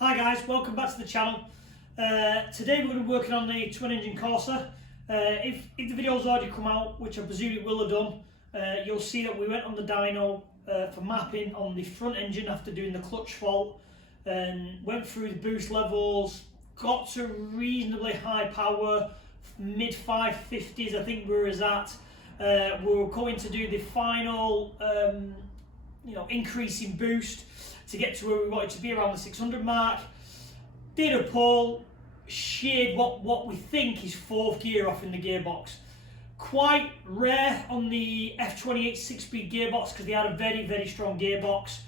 Hi guys, welcome back to the channel. Today we're going to be working on the twin engine Corsa. If the video's already come out, which I presume it will have done, you'll see that we went on the dyno for mapping on the front engine after doing the clutch fault, and went through the boost levels, got to reasonably high power, mid 550s I think we were at. We were going to do the final increase in boost to get to where we wanted to be, around the 600 mark. Did a pull, sheared what we think is fourth gear off in the gearbox. Quite rare on the F28 6-speed gearbox because they had a very strong gearbox,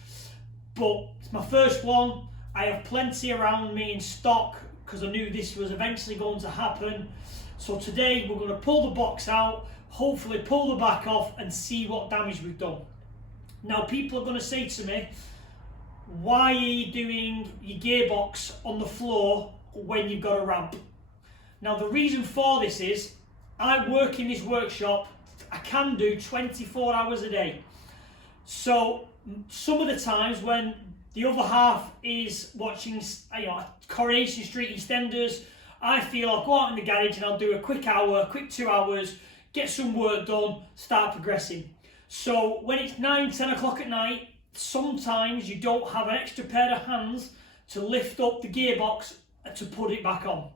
but it's my first one. I have plenty around me in stock because I knew this was eventually going to happen. So today we're going to pull the box out, hopefully pull the back off and see what damage we've done. Now people are going to say to me, why are you doing your gearbox on the floor when you've got a ramp? Now the reason for this is, I work in this workshop, I can do 24 hours a day. So some of the times when the other half is watching Coronation Street EastEnders, I feel I'll go out in the garage and I'll do a quick hour, quick 2 hours, get some work done, start progressing. So when it's 9-10 o'clock at night, sometimes you don't have an extra pair of hands to lift up the gearbox to put it back on.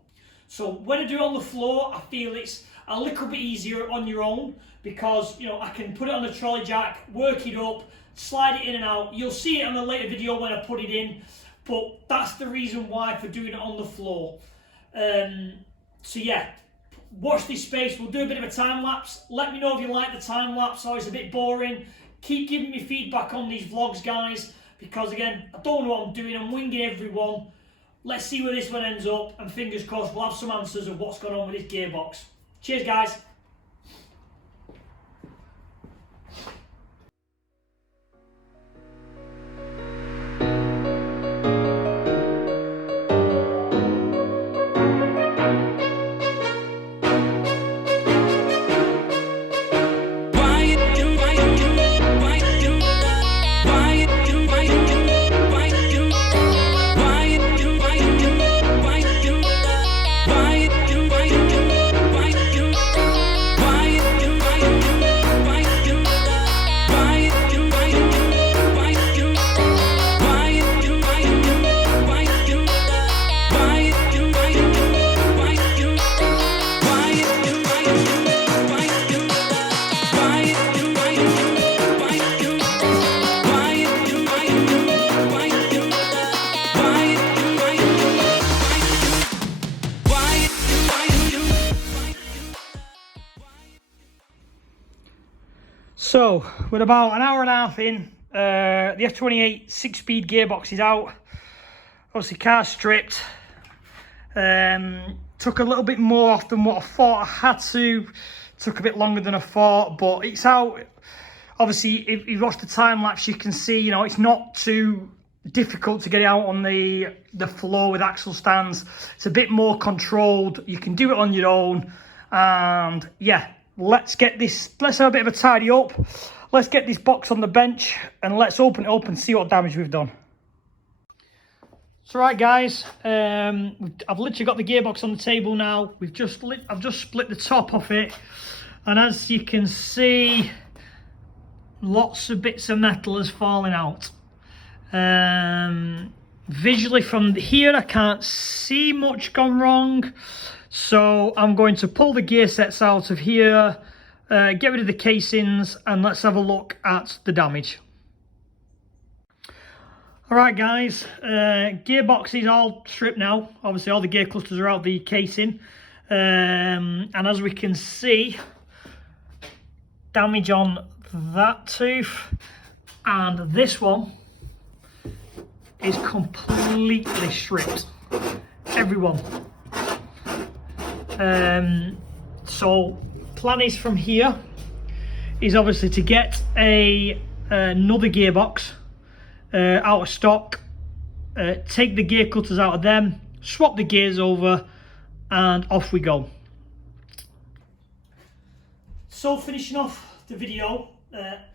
So when I do it on the floor, I feel it's a little bit easier on your own because I can put it on the trolley jack, work it up, slide it in and out. You'll see it on a later video when I put it in, but that's the reason why for doing it on the floor. So yeah, watch this space. We'll do a bit of a time lapse. Let me know if you like the time lapse or it's a bit boring. Keep giving me feedback on these vlogs, guys, because again, I don't know what I'm doing. I'm winging everyone. Let's see where this one ends up, and fingers crossed we'll have some answers of what's going on with this gearbox. Cheers, guys. So we're about an hour and a half in. The F28 6-speed gearbox is out. Obviously car stripped. Took a little bit more off than what I thought I had to. Took a bit longer than I thought, but it's out. Obviously if you watch the time lapse you can see it's not too difficult to get it out on the floor with axle stands. It's a bit more controlled. You can do it on your own, and yeah, let's have a bit of a tidy up. Let's get this box on the bench and let's open it up and see what damage we've done. So right guys, I've literally got the gearbox on the table now. I've just split the top off it, and as you can see, lots of bits of metal has fallen out. Visually from here I can't see much gone wrong. So I'm going to pull the gear sets out of here, get rid of the casings, and let's have a look at the damage. Alright guys, gearbox is all stripped now. Obviously all the gear clusters are out the casing. And as we can see, damage on that tooth and this one is completely stripped. Everyone. So plan is from here is obviously to get another gearbox out of stock, take the gear cutters out of them, swap the gears over, and off we go. So finishing off the video,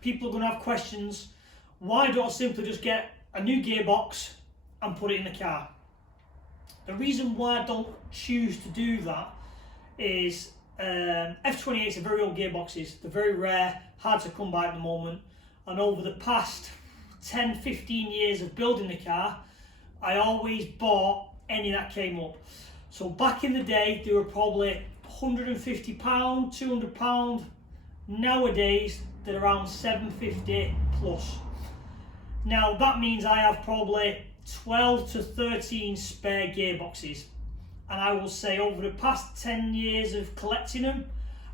people are going to have questions. Why don't I simply just get a new gearbox and put it in the car? The reason why I don't choose to do that is F28s are very old gearboxes. They're very rare, hard to come by at the moment. And over the past 10-15 years of building the car, I always bought any that came up. So back in the day, they were probably £150, £200. Nowadays, they're around £750 plus. Now that means I have probably 12 to 13 spare gearboxes. And I will say over the past 10 years of collecting them,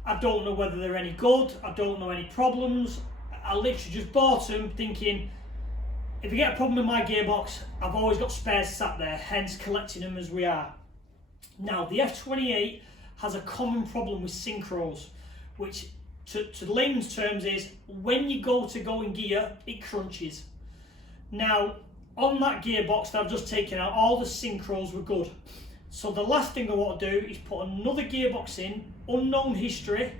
I don't know whether they're any good, I don't know any problems. I literally just bought them thinking, if I get a problem with my gearbox, I've always got spares sat there, hence collecting them as we are. Now, the F28 has a common problem with synchros, which to layman's terms is, when you go in gear, it crunches. Now, on that gearbox that I've just taken out, all the synchros were good. So the last thing I want to do is put another gearbox in, unknown history,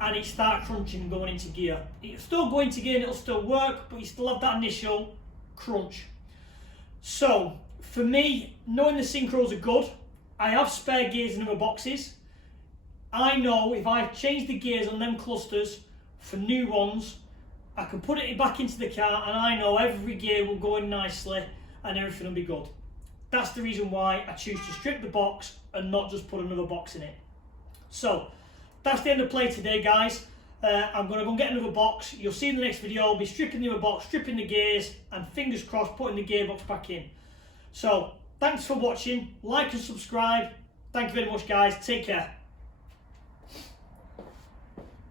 and it start crunching going into gear. It'll still go into gear and it'll still work, but you still have that initial crunch. So for me, knowing the synchros are good, I have spare gears in other boxes. I know if I change the gears on them clusters for new ones, I can put it back into the car and I know every gear will go in nicely and everything will be good. That's the reason why I choose to strip the box and not just put another box in it. So that's the end of play today, guys. I'm going to go and get another box. You'll see in the next video I'll be stripping the other box, stripping the gears, and fingers crossed putting the gearbox back in. So thanks for watching, like and subscribe. Thank you very much, guys. Take care.